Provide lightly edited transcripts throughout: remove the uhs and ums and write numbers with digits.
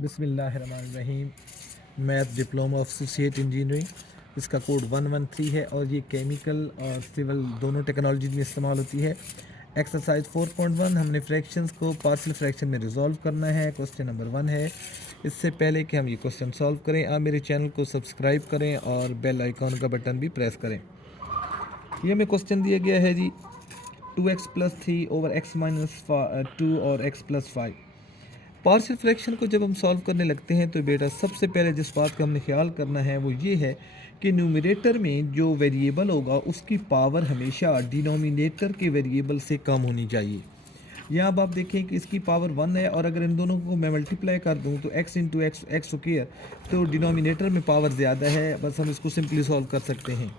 बिस्मिल्लाहिर्रहमानिर्रहीम। Math diploma of associate engineering, इसका code 113 है और ये केमिकल और सिविल दोनों टेक्नोलॉजी में इस्तेमाल होती है। एक्सरसाइज 4.1 हमने फ्रैक्शंस को पार्शियल फ्रैक्शन में रिजॉल्व करना है। क्वेश्चन नंबर 1 है। इससे पहले कि हम ये क्वेश्चन सॉल्व करें, आप मेरे चैनल को सब्सक्राइब करें और बेल आइकॉन का बटन भी प्रेस करें। ये हमें क्वेश्चन दिया गया है जी 2x+3 ओवर x माइनस 2 और x+5। पार्शियल फ्रैक्शन को जब हम सॉल्व करने लगते हैं तो बेटा सबसे पहले जिस बात का हमने ख्याल करना है वो ये है कि न्यूमरेटर में जो वेरिएबल होगा उसकी पावर हमेशा डिनोमिनेटर के वेरिएबल से कम होनी चाहिए। यहाँ अब आप देखें कि इसकी पावर 1 है और अगर इन दोनों को मैं मल्टीप्लाई कर दूँ तो x इंटू एक्स स्क्वायर, तो डिनोमिनेटर में पावर ज़्यादा है, बस हम इसको सिंपली सॉल्व कर सकते हैं।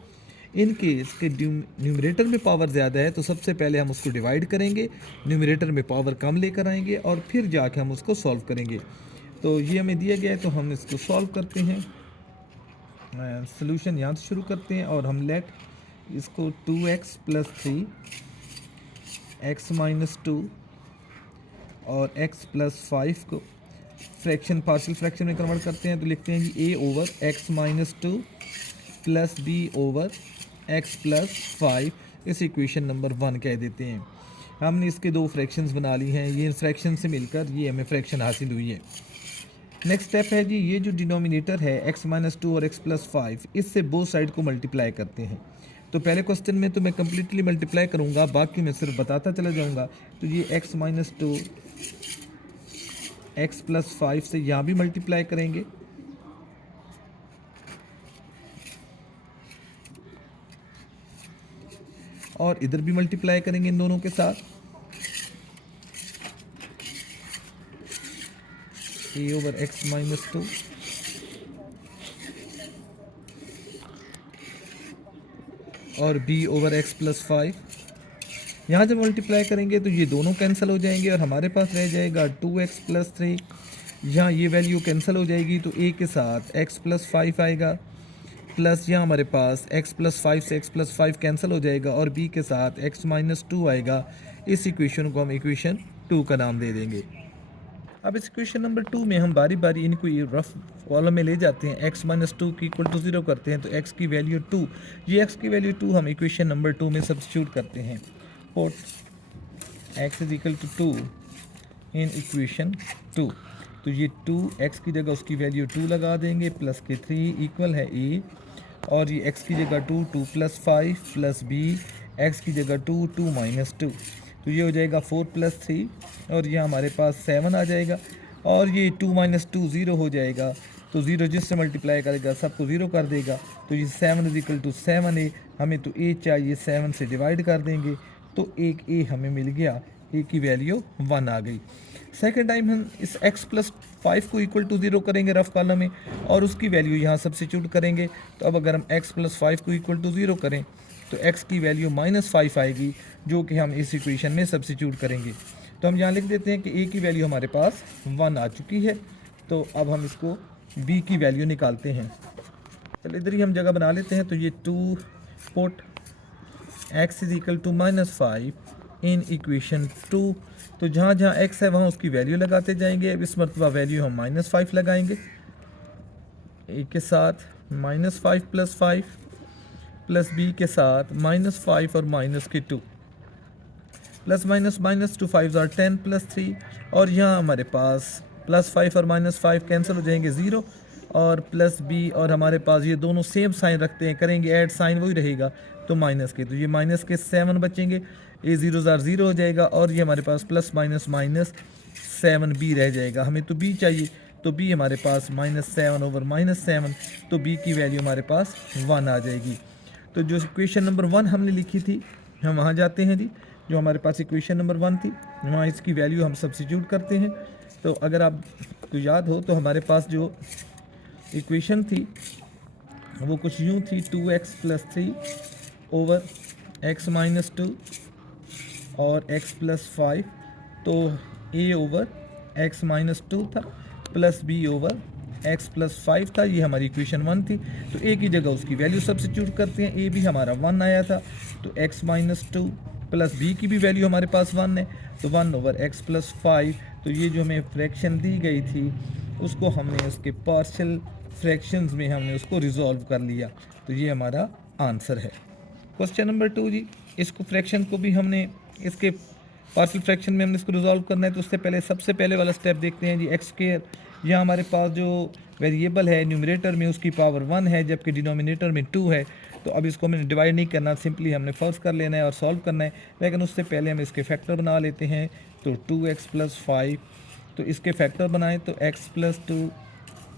इन केस के न्यूमरेटर में पावर ज़्यादा है तो सबसे पहले हम उसको डिवाइड करेंगे, न्यूमरेटर में पावर कम लेकर आएंगे और फिर जाके हम उसको सॉल्व करेंगे। तो ये हमें दिया गया है तो हम इसको सॉल्व करते हैं। सोल्यूशन यहाँ से शुरू करते हैं और हम लेट इसको 2x+3 x माइनस 2 और x+5 को फ्रैक्शन पार्शियल फ्रैक्शन में कन्वर्ट करते हैं तो लिखते हैं जी a over x minus 2 plus b over x+5, इस इक्वेशन नंबर 1 कह देते हैं। हमने इसके दो फ्रैक्शंस बना ली हैं, ये फ्रैक्शन से मिलकर ये हमें फ्रैक्शन हासिल हुई है। नेक्स्ट स्टेप है जी, ये जो डिनोमिनेटर है x माइनस 2 और x+5, इससे बोथ साइड को मल्टीप्लाई करते हैं। तो पहले क्वेश्चन में तो मैं कम्प्लीटली मल्टीप्लाई करूँगा, बाकी मैं सिर्फ बताता चला जाऊँगा। तो ये x माइनस 2 x+5 से यहाँ भी मल्टीप्लाई करेंगे और इधर भी मल्टीप्लाई करेंगे इन दोनों के साथ। a ओवर x माइनस 2 और b ओवर x+5। यहाँ जब मल्टीप्लाई करेंगे तो ये दोनों कैंसिल हो जाएंगे और हमारे पास रह जाएगा 2x+3। यहाँ ये वैल्यू कैंसिल हो जाएगी तो a के साथ x+5 आएगा, प्लस यहाँ हमारे पास x+5 से x+5 कैंसिल हो जाएगा और b के साथ x माइनस 2 आएगा। इस इक्वेशन को हम इक्वेशन 2 का नाम दे देंगे। अब इस इक्वेशन नंबर 2 में हम बारी बारी इनको ये रफ कॉलम में ले जाते हैं, x माइनस 2 की इक्वल टू 0 करते हैं तो x की वैल्यू 2, ये x की वैल्यू 2 हम इक्वेशन नंबर 2 में सब्स्टिट्यूट करते हैं। Put x is equal to 2 in equation 2, तो ये 2x की जगह उसकी वैल्यू 2 लगा देंगे, प्लस के 3 इक्वल है a, और ये x की जगह 2 प्लस 5 प्लस b, x की जगह 2 माइनस 2, तो ये हो जाएगा 4 प्लस 3 और ये हमारे पास 7 आ जाएगा और ये 2 माइनस 2 0 हो जाएगा। तो 0 जिससे मल्टीप्लाई करेगा सबको 0 कर देगा, तो ये 7 इज इक्वल टू 7a, हमें तो a चाहिए, 7 से डिवाइड कर देंगे तो एक a हमें मिल गया, a की वैल्यू 1 आ गई। सेकेंड टाइम हम इस x+5 को इक्वल टू 0 करेंगे रफ कॉलम में और उसकी वैल्यू यहाँ सब्स्टिट्यूट करेंगे। तो अब अगर हम x+5 को इक्वल टू 0 करें तो x की वैल्यू -5 आएगी, जो कि हम इस इक्वेशन में सब्स्टिट्यूट करेंगे। तो हम यहाँ लिख देते हैं कि a की वैल्यू हमारे पास 1 आ चुकी है। तो अब हम इसको b की वैल्यू निकालते हैं। चलो इधर ही हम जगह बना लेते हैं। तो ये 2 put x is equal to -5 in equation 2, तो जहाँ जहाँ x है वहाँ उसकी वैल्यू लगाते जाएंगे। अब इस मरतबा वैल्यू हम -5 लगाएंगे, a के साथ -5 प्लस 5 प्लस b के साथ -5 और माइनस के 2, plus minus minus 2 5 are 10 plus 3, और यहाँ हमारे पास +5 और -5 कैंसिल हो जाएंगे 0, और प्लस b और हमारे पास ये दोनों सेम साइन रखते हैं, करेंगे ऐड साइन वही रहेगा तो माइनस के, तो ये माइनस के 7 बचेंगे, a 0 0 हो जाएगा और ये हमारे पास प्लस माइनस माइनस 7b रह जाएगा। हमें तो b चाहिए तो b हमारे पास -7 ओवर -7, तो b की वैल्यू हमारे पास 1 आ जाएगी। तो जो इक्वेशन नंबर 1 हमने लिखी थी हम वहाँ जाते हैं जी, जो हमारे पास इक्वेशन नंबर 1 थी वहाँ इसकी वैल्यू हम सब्स्टिट्यूट करते हैं। तो अगर आपको याद हो तो हमारे पास जो इक्वेशन थी वो कुछ यूँ थी, 2x+3 ओवर x माइनस 2 और x+5, तो a ओवर x माइनस 2 था प्लस b ओवर x+5 था, ये हमारी इक्वेशन 1 थी। तो a की जगह उसकी वैल्यू सब्स्टिट्यूट करते हैं, a भी हमारा 1 आया था तो x माइनस 2 प्लस b की भी वैल्यू हमारे पास 1 है तो 1 ओवर x+5, तो ये जो हमें फ्रैक्शन दी गई थी उसको हमने उसके पार्शियल फ्रैक्शंस में हमने उसको रिजॉल्व कर लिया। तो ये हमारा आंसर है। क्वेश्चन नंबर 2 जी, इसको फ्रैक्शन को भी हमने इसके पार्शियल फ्रैक्शन में हमने इसको रिजॉल्व करना है। तो उससे पहले सबसे पहले वाला स्टेप देखते हैं जी, एक्स स्क्वायर। यहाँ हमारे पास जो वेरिएबल है न्यूमरेटर में उसकी पावर 1 है, जबकि डिनोमिनेटर में 2 है। तो अब इसको हमने डिवाइड नहीं करना, सिंपली हमने फर्ज कर लेना है और सॉल्व करना है। लेकिन उससे पहले हम इसके फैक्टर बना लेते हैं। तो 2x + 5, तो इसके फैक्टर बनाएं तो x + 2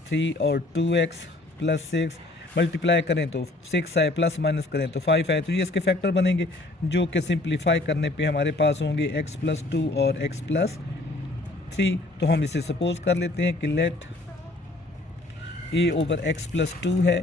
3 और 2x + 6 मल्टीप्लाई करें तो 6 आए, प्लस माइनस करें तो 5 आए। तो ये इसके फैक्टर बनेंगे, जो कि सिंप्लीफाई करने पे हमारे पास होंगे x + 2 और x + 3। तो हम इसे सपोज कर लेते हैं कि लेट a/x + 2 है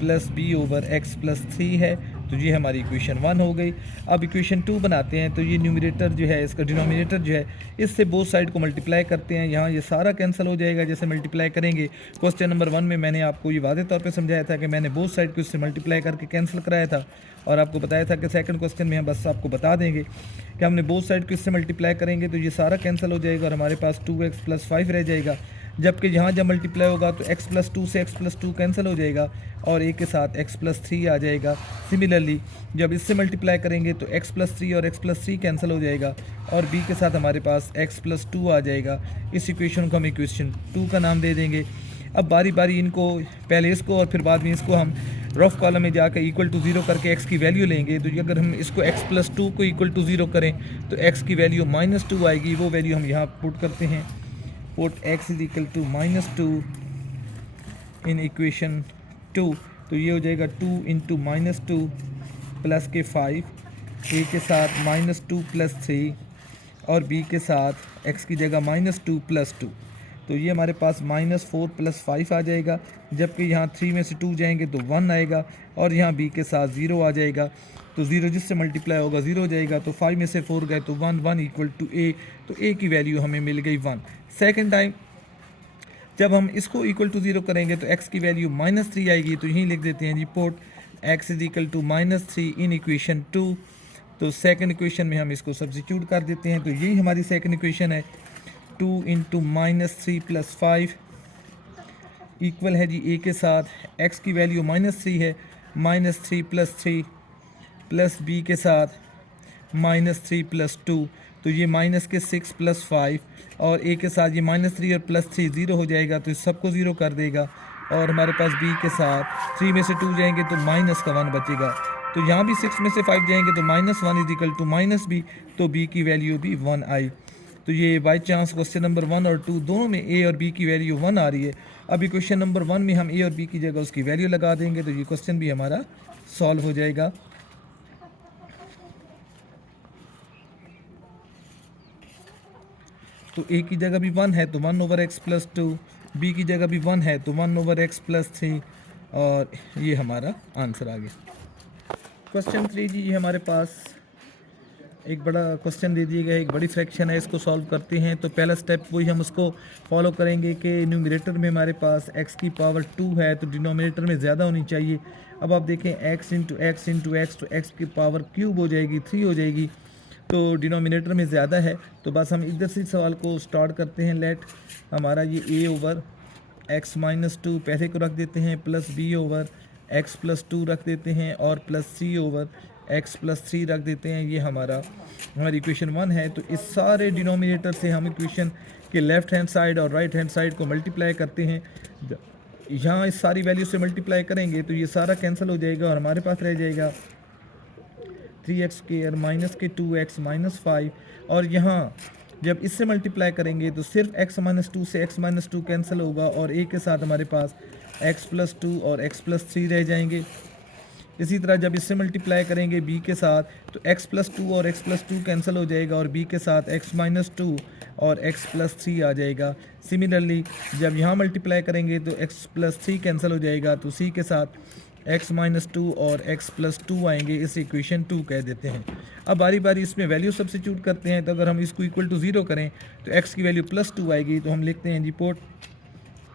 प्लस b/x + 3 है। तो ये हमारी इक्वेशन 1 हो गई। अब इक्वेशन 2 बनाते हैं। तो ये न्यूमरेटर जो है, इसका डिनोमिनेटर जो है, इससे बोथ साइड को मल्टीप्लाई करते हैं। यहाँ ये सारा कैंसिल हो जाएगा जैसे मल्टीप्लाई करेंगे। क्वेश्चन नंबर 1 में मैंने आपको ये वादे तौर पे समझाया था कि मैंने बोथ साइड को इससे मल्टीप्लाई करके कैंसिल कराया था, और आपको बताया था कि सेकंड क्वेश्चन में हम बस आपको बता देंगे कि हमने बोथ साइड को इससे मल्टीप्लाई करेंगे तो ये सारा कैंसिल हो जाएगा और हमारे पास 2x + 5 रह जाएगा। जबकि यहाँ जब मल्टीप्लाई होगा तो x + 2 से x + 2 कैंसिल हो जाएगा और a के साथ x + 3 आ जाएगा। सिमिलरली जब इससे मल्टीप्लाई करेंगे तो x + 3 और x + 3 कैंसिल हो जाएगा और b के साथ हमारे पास x + 2 आ जाएगा। इस इक्वेशन को हम इक्वेशन 2 का नाम दे देंगे। अब बारी बारी इनको, पहले इसको और फिर बाद में इसको हम रफ कॉलम में जाकर =0 करके x की वैल्यू लेंगे। तो अगर हम इसको x + 2 को =0 करें तो x की वैल्यू -2 आएगी। वो वैल्यू हम यहाँ पुट करते हैं। Put x = -2 in equation 2। तो ये हो जाएगा 2 × -2 प्लस के 5, a के साथ -2 + 3 और b के साथ x की जगह -2 + 2। तो ये हमारे पास -4 + 5 आ जाएगा, जबकि यहाँ 3 में से 2 जाएंगे तो 1 आएगा और यहाँ b के साथ 0 आ जाएगा। तो 0 जिससे मल्टीप्लाई होगा 0 हो जाएगा। तो 5 में से 4 गए तो 1, 1 = a। तो a की वैल्यू हमें मिल गई 1। सेकेंड टाइम जब हम इसको =0 करेंगे तो x की वैल्यू -3 आएगी। तो यहीं लिख देते हैं जी, पुट x = -3 इन इक्वेशन 2। तो सेकंड इक्वेशन में हम इसको सब्स्टिट्यूट कर देते हैं। तो यही हमारी सेकंड इक्वेशन है। 2 × -3 + 5 इक्वल है जी a के साथ x की वैल्यू -3 है, -3 + 3 प्लस b के साथ -3 + 2। तो ये -6 + 5 और a के साथ ये -3 और +3 0 हो जाएगा। तो इस सबको 0 कर देगा और हमारे पास b के साथ 3 में से 2 जाएंगे तो -1 बचेगा। तो यहाँ भी 6 में से 5 जाएंगे तो -1 = -b। तो b की वैल्यू भी 1 आई। तो ये बाई चांस क्वेश्चन नंबर 1 और 2 दोनों में a और b की वैल्यू 1 आ रही है। अभी क्वेश्चन नंबर 1 में हम a और b की जगह उसकी वैल्यू लगा देंगे तो ये क्वेश्चन भी हमारा सॉल्व हो जाएगा। तो a की जगह भी 1 है तो 1/x + 2, b की जगह भी 1 है तो 1/x + 3 और ये हमारा आंसर आ गया। क्वेश्चन 3 जी, ये हमारे पास एक बड़ा क्वेश्चन दे दिया गया है, एक बड़ी फ्रैक्शन है, इसको सॉल्व करते हैं। तो पहला स्टेप वही हम उसको फॉलो करेंगे कि न्यूमरेटर में हमारे पास x की पावर 2 है तो डिनोमिनेटर में ज़्यादा होनी चाहिए। अब आप देखें x × x × x तो x की पावर क्यूब हो जाएगी, 3 हो जाएगी। तो डिनोमिनेटर में ज़्यादा है तो बस हम इधर से सवाल को स्टार्ट करते हैं। लेट हमारा ये a/x - 2 पहले को रख देते हैं, प्लस b/x + 2 रख देते हैं और प्लस c/x + 3 रख देते हैं। ये हमारी इक्वेशन 1 है। तो इस सारे डिनोमिनेटर से हम इक्वेशन के लेफ़्ट हैंड साइड और राइट हैंड साइड को मल्टीप्लाई करते हैं। यहाँ इस सारी वैल्यू से मल्टीप्लाई करेंगे तो ये सारा कैंसिल हो जाएगा और हमारे पास रह जाएगा 3x² - 2x - 5। और यहाँ जब इससे मल्टीप्लाई करेंगे तो सिर्फ x - 2 से x - 2 कैंसिल होगा और a के साथ हमारे पास x + 2 और x + 3 रह जाएंगे। इसी तरह जब इससे मल्टीप्लाई करेंगे b के साथ तो x + 2 और x + 2 कैंसिल हो जाएगा और b के साथ x - 2 और x + 3 आ जाएगा। सिमिलरली जब यहाँ मल्टीप्लाई करेंगे तो x + 3 कैंसिल हो जाएगा तो c के साथ x - 2 और x + 2 आएंगे। इस इक्वेशन 2 कह देते हैं। अब बारी बारी इसमें वैल्यू सब्स्टिट्यूट करते हैं। तो अगर हम इसको =0 करें तो x की वैल्यू +2 आएगी। तो हम लिखते हैं जी, पुट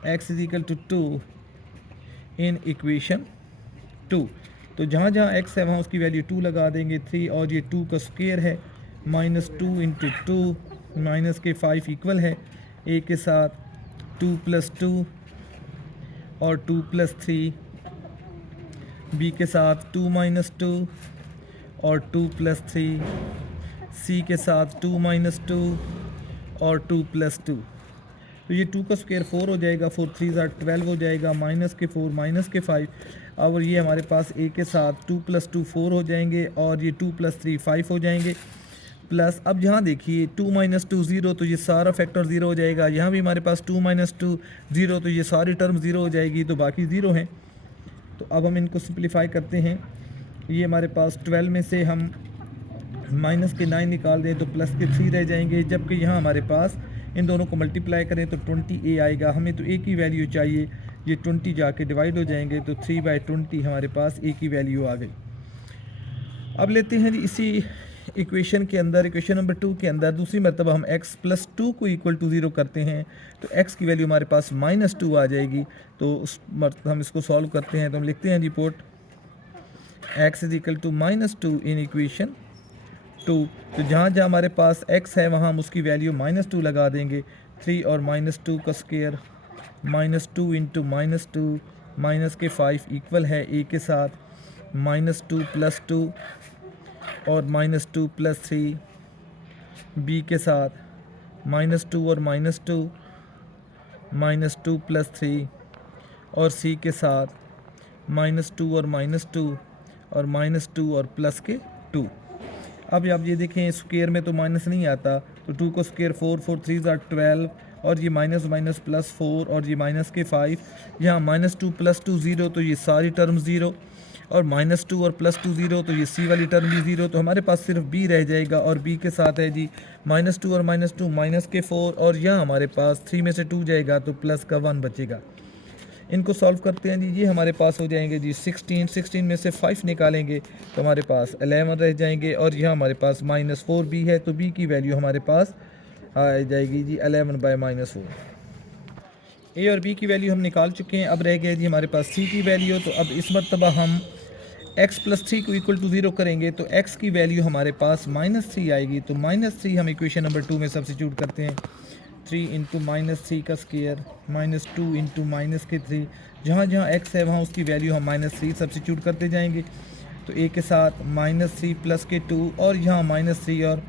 x = 2 इन इक्वेशन 2। तो जहाँ जहाँ x है वहाँ उसकी वैल्यू 2 लगा देंगे। 3 और ये 2 का स्क्वायर है, -2 × 2 -5 इक्वल है a के साथ 2+2 और 2+3, बी के साथ 2-2 और 2+3, सी के साथ 2-2 और 2+2। तो ये 2 का स्क्वायर 4 हो जाएगा, 4 3 12 हो जाएगा, -4 -5, और ये हमारे पास ए के साथ 2+2 4 हो जाएंगे और ये 2+3 5 हो जाएंगे। प्लस अब यहाँ देखिए 2 - 2 0, तो ये सारा फैक्टर 0 हो जाएगा। यहाँ भी हमारे पास 2 - 2 0, तो ये सारी टर्म 0 हो जाएगी, तो बाकी 0 हैं। तो अब हम इनको सिंप्लीफाई करते हैं। ये हमारे पास 12 में से हम माइनस के 9 निकाल दें तो प्लस के 3 रह जाएंगे, जबकि यहाँ हमारे पास इन दोनों को मल्टीप्लाई करें तो 20a आएगा। हमें तो a की वैल्यू चाहिए, ये 20 जाके डिवाइड हो जाएंगे, तो 3/20 हमारे पास a की वैल्यू आ गई। अब लेते हैं जी इसी इक्वेशन के अंदर, इक्वेशन नंबर 2 के अंदर दूसरी मरतबा हम x + 2 को इक्वल टू 0 करते हैं, तो x की वैल्यू हमारे पास -2 आ जाएगी। तो हम इसको सॉल्व करते हैं, तो हम लिखते हैं रिपोर्ट x = -2 इन इक्वेशन 2। तो जहाँ जहाँ हमारे पास x है वहाँ हम उसकी वैल्यू -2 लगा देंगे। 3 और -2 का स्क्वायर, -2 × -2 -5 इक्वल है a के साथ -2 + 2 और -2 + 3, b के साथ -2 और -2 -2 + 3 और c के साथ -2 और -2 और -2 और प्लस के 2। अब आप ये देखें स्क्वायर में तो माइनस नहीं आता, तो 2 को स्क्वायर 4 4 3 12 और ये माइनस माइनस प्लस 4 और ये माइनस के 5, यहाँ -2 + 2 0, तो ये सारी टर्म 0 और -2 और +2 0, तो ये सी वाली टर्म भी 0। तो हमारे पास सिर्फ b रह जाएगा और b के साथ है जी -2 और -2 माइनस के 4 और यहाँ हमारे पास 3 में से 2 जाएगा तो प्लस का 1 बचेगा। इनको सॉल्व करते हैं जी, ये हमारे पास हो जाएंगे जी 16 में से 5 निकालेंगे तो हमारे पास 11 रह जाएंगे और यहाँ हमारे पास -4b है, तो b की वैल्यू हमारे पास आ जाएगी जी 11/-4। a और b की वैल्यू हम निकाल चुके हैं। अब रह गए जी हमारे पास c की वैल्यू। तो अब इस मरतबा हम x + 3 को इक्वल टू 0 करेंगे तो x की वैल्यू हमारे पास -3 आएगी। तो -3 हम इक्वेशन नंबर 2 में सब्स्टिट्यूट करते हैं। 3 × -3 का स्क्वायर -2 × -3, जहाँ जहाँ x है वहाँ उसकी वैल्यू हम -3 सब्स्टिट्यूट करते जाएंगे। तो a के साथ -3 प्लस के 2 और यहाँ -3 और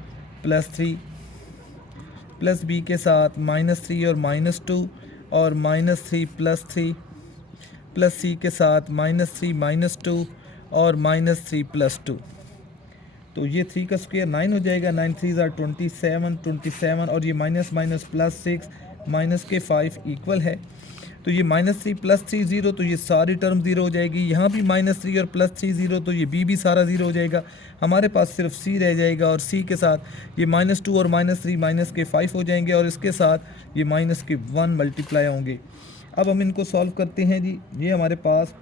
+3, प्लस b के साथ -3 और -2 और -3 + 3, प्लस c के साथ -3 -2 और -3 + 2। तो ये 3 का स्क्वायर 9 हो जाएगा, 9 3 27 और ये माइनस माइनस +6 माइनस के 5 इक्वल है। तो ये -3 + 3 0, तो ये सारी टर्म 0 हो जाएगी। यहाँ भी -3 और +3 0, तो ये b भी सारा 0 हो जाएगा। हमारे पास सिर्फ c रह जाएगा और c के साथ ये -2 और -3 माइनस के 5 हो जाएंगे और इसके साथ ये माइनस के 1 मल्टीप्लाई होंगे। अब हम इनको सॉल्व करते हैं जी। ये हमारे पास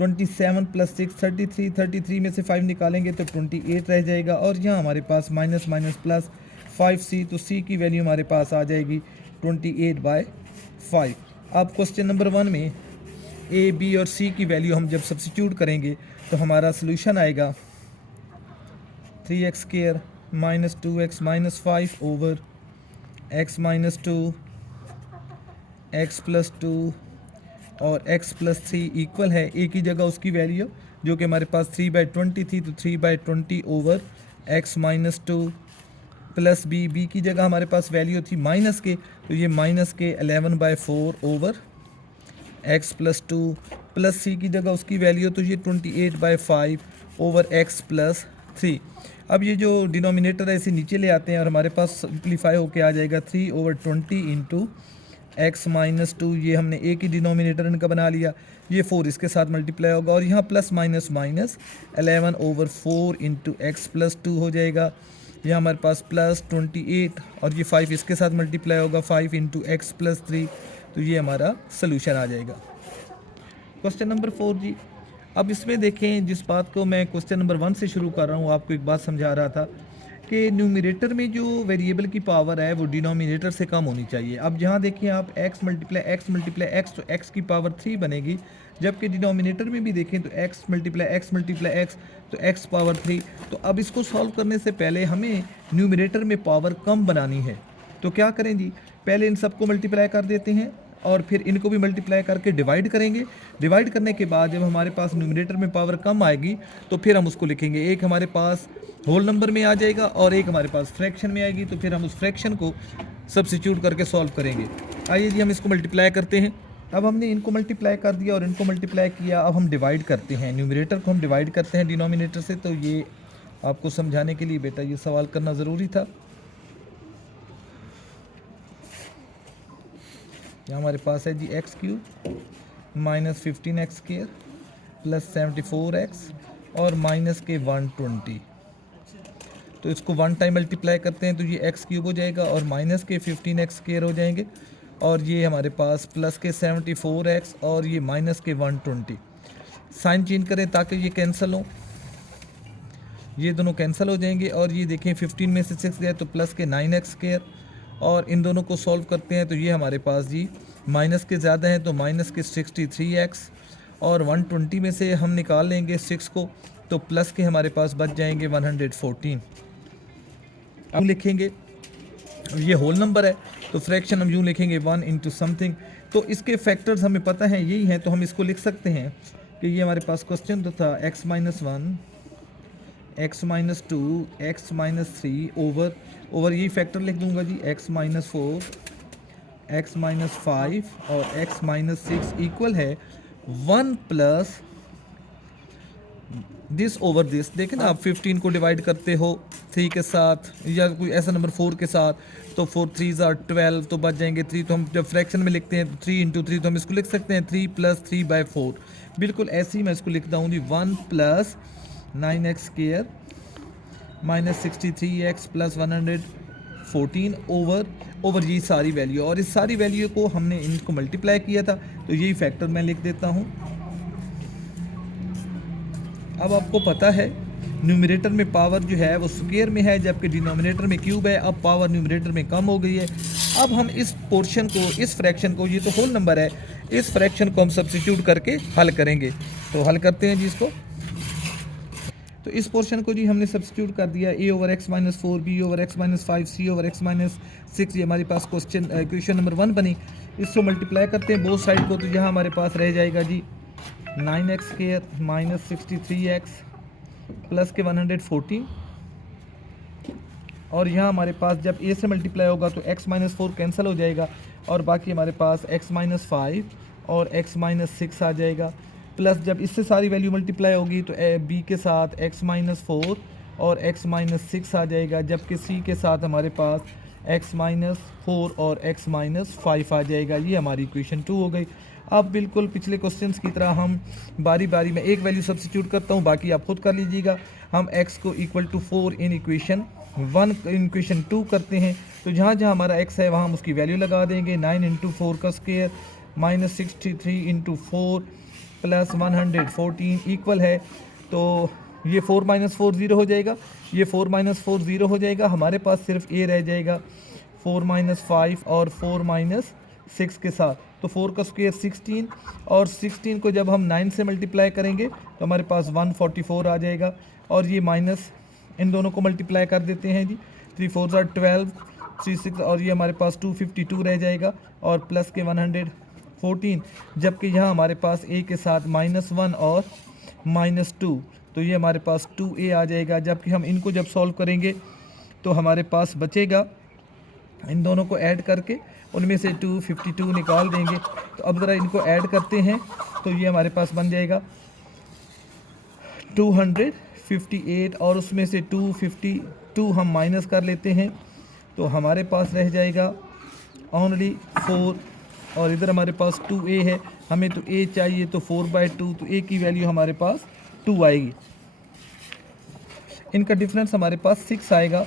27 + 6 33, 33 में से 5 निकालेंगे तो 28 रह जाएगा और यहाँ हमारे पास माइनस माइनस प्लस 5c, तो c की वैल्यू हमारे पास आ जाएगी 28/5। अब क्वेश्चन नंबर 1 में a, b और c की वैल्यू हम जब सब्स्टिट्यूट करेंगे तो हमारा सोल्यूशन आएगा 3x² - 2x - 5 over x - 2 x + 2 और x + 3 इक्वल है a की जगह उसकी वैल्यू जो कि हमारे पास 3/20 थी, तो 3/20 ओवर x - 2 प्लस b की जगह हमारे पास वैल्यू थी माइनस के, तो ये -11/4 ओवर x + 2 प्लस c की जगह उसकी वैल्यू, तो ये 28/5 ओवर x + 3। अब ये जो डिनोमिनेटर है इसे नीचे ले आते हैं और हमारे पास सिंप्लीफाई होके आ जाएगा 3/20 × x - 2, ये हमने a की डिनोमिनेटर इनका बना लिया, ये 4 इसके साथ मल्टीप्लाई होगा और यहाँ प्लस माइनस माइनस 11/4 × x + 2 हो जाएगा। यहाँ हमारे पास प्लस 28 और ये 5 इसके साथ मल्टीप्लाई होगा 5 × x + 3, तो ये हमारा सोल्यूशन आ जाएगा। क्वेश्चन नंबर 4 जी। अब इसमें देखें, जिस बात को मैं क्वेश्चन नंबर 1 से शुरू कर रहा हूँ, आपको एक बात समझा रहा था कि न्यूमरेटर में जो वेरिएबल की पावर है वो डिनोमिनेटर से कम होनी चाहिए। अब यहाँ देखिए आप x × x तो x की पावर 3 बनेगी, जबकि डिनोमिनेटर में भी देखें तो x × x तो x पावर 3। तो अब इसको सॉल्व करने से पहले हमें न्यूमरेटर में पावर कम बनानी है। तो क्या करें जी, पहले इन सबको मल्टीप्लाई कर देते हैं और फिर इनको भी मल्टीप्लाई करके डिवाइड करेंगे। डिवाइड करने के बाद जब हमारे पास न्यूमरेटर में पावर कम आएगी तो फिर हम उसको लिखेंगे, एक हमारे पास होल नंबर में आ जाएगा और एक हमारे पास फ्रैक्शन में आएगी, तो फिर हम उस फ्रैक्शन को सब्स्टिट्यूट करके सॉल्व करेंगे। आइए जी हम इसको मल्टीप्लाई करते हैं। अब हमने इनको मल्टीप्लाई कर दिया और इनको मल्टीप्लाई किया, अब हम डिवाइड करते हैं, न्यूमरेटर को हम डिवाइड करते हैं डिनोमिनेटर से। तो ये आपको समझाने के लिए बेटा ये सवाल करना ज़रूरी था। यहाँ हमारे पास है g x cube minus 15x square plus 74x और माइनस के 120। तो इसको वन टाइम मल्टीप्लाई करते हैं तो ये एक्स क्यूब हो जाएगा और माइनस के 15x स्क्वायर हो जाएंगे और ये हमारे पास प्लस के 74x और ये माइनस के 120। साइन चेंज करें ताकि ये कैंसिल हो, ये दोनों कैंसिल हो जाएंगे और ये देखें 15 में से 6 गए तो प्लस के 9x स्क्वायर और इन दोनों को सॉल्व करते हैं तो ये हमारे पास जी माइनस के ज़्यादा हैं तो माइनस के 63x और 120 में से हम निकाल लेंगे 6 को तो प्लस के हमारे पास बच जाएंगे 114। अब लिखेंगे ये होल नंबर है तो फ्रैक्शन हम यूँ लिखेंगे 1 इंटू समथिंग। तो इसके फैक्टर्स हमें पता है यही हैं, तो हम इसको लिख सकते हैं कि ये हमारे पास क्वेश्चन तो था x minus 1 x minus 2 x minus 3 over यही फैक्टर लिख दूंगा जी, x माइनस 4 x माइनस 5 और x माइनस 6 इक्वल है 1 प्लस दिस ओवर दिस। देखें ना आप 15 को डिवाइड करते हो 3 के साथ या कोई ऐसा नंबर 4 के साथ तो 4 3 आर 12 तो बच जाएंगे 3। तो हम जब फ्रैक्शन में लिखते हैं 3 इंटू 3 तो हम इसको लिख सकते हैं 3 प्लस 3/4। बिल्कुल ऐसे ही मैं इसको लिखता हूँ जी 1 plus 9x square minus 63x plus 114 over ये सारी वैल्यू, और इस सारी वैल्यू को हमने इनको मल्टीप्लाई किया था तो यही फैक्टर मैं लिख देता हूँ। अब आपको पता है न्यूमरेटर में पावर जो है वो स्क्वायर में है जबकि डिनोमिनेटर में क्यूब है। अब पावर न्यूमरेटर में कम हो गई है। अब हम इस पोर्शन को, इस फ्रैक्शन को, ये तो होल नंबर है, इस फ्रैक्शन को हम सब्स्टिट्यूट करके हल करेंगे। तो हल करते हैं जी इसको। तो इस पोर्शन को जी हमने सब्स्टिट्यूट कर दिया, a over x minus 4 b over x minus 5 c over x minus 6। ये हमारे पास क्वेश्चन नंबर 1 बनी। इसको मल्टीप्लाई करते हैं बोथ साइड को तो यहाँ हमारे पास रह जाएगा जी 9x square minus 63x plus के 114 और यहाँ हमारे पास जब a से मल्टीप्लाई होगा तो x माइनस 4 कैंसिल हो जाएगा और बाकी हमारे पास x माइनस 5 और x माइनस 6 आ जाएगा। प्लस जब इससे सारी वैल्यू मल्टीप्लाई होगी तो b के साथ x माइनस 4 और x माइनस 6 आ जाएगा, जबकि c के साथ हमारे पास x माइनस 4 और x माइनस 5 आ जाएगा। ये हमारी इक्वेशन 2 हो गई। अब बिल्कुल पिछले क्वेश्चंस की तरह हम बारी बारी में एक वैल्यू सब्स्टिट्यूट करता हूँ, बाकी आप खुद कर लीजिएगा। हम x को equal to 4 in equation 1 in equation 2 करते हैं तो जहाँ जहाँ हमारा x है वहाँ हम उसकी वैल्यू लगा देंगे। 9 इंटू 4 का square minus 63 into 4 plus 114 equal है, तो ये 4 माइनस 4 0 हो जाएगा, ये 4 माइनस 4 0 हो जाएगा। हमारे पास सिर्फ a रह जाएगा 4 माइनस 5 और 4 माइनस 6 के साथ। तो 4 का स्क्वायर 16 और 16 को जब हम 9 से मल्टीप्लाई करेंगे तो हमारे पास 144 आ जाएगा और ये माइनस इन दोनों को मल्टीप्लाई कर देते हैं जी, 3 4 are 12 3 6 और ये हमारे पास 252 रह जाएगा और प्लस के 114, जबकि यहाँ हमारे पास a के साथ -1 और -2 तो ये हमारे पास 2a आ जाएगा। जबकि हम इनको जब सॉल्व करेंगे तो हमारे पास बचेगा, इन दोनों को ऐड करके उनमें से 252 निकाल देंगे। तो अब ज़रा इनको ऐड करते हैं तो ये हमारे पास बन जाएगा 258 और उसमें से 252 हम माइनस कर लेते हैं तो हमारे पास रह जाएगा ओनली 4 और इधर हमारे पास 2a है, हमें तो a चाहिए तो 4/2 तो a की वैल्यू हमारे पास 2 आएगी। इनका डिफरेंस हमारे पास 6 आएगा,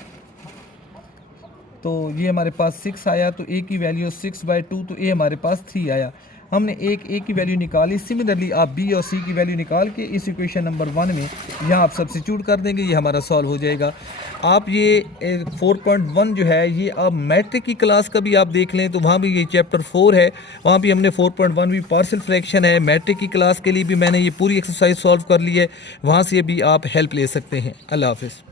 तो ये हमारे पास 6 आया तो a की वैल्यू 6/2 तो a हमारे पास 3 आया। हमने एक a की वैल्यू निकाली। सिमिलरली आप b और c की वैल्यू निकाल के इस इक्वेशन नंबर 1 में यहाँ आप सब्स्टिट्यूट कर देंगे, ये हमारा सॉल्व हो जाएगा। आप ये 4.1 जो है ये आप मैट्रिक की क्लास का भी आप देख लें तो वहाँ भी ये चैप्टर 4 है, वहाँ भी हमने 4.1 भी पार्शियल फ्रैक्शन है। मैट्रिक की क्लास के लिए भी मैंने ये पूरी एक्सरसाइज सॉल्व कर ली है, वहाँ से भी आप हेल्प ले सकते हैं। अल्लाह हाफ़िज़।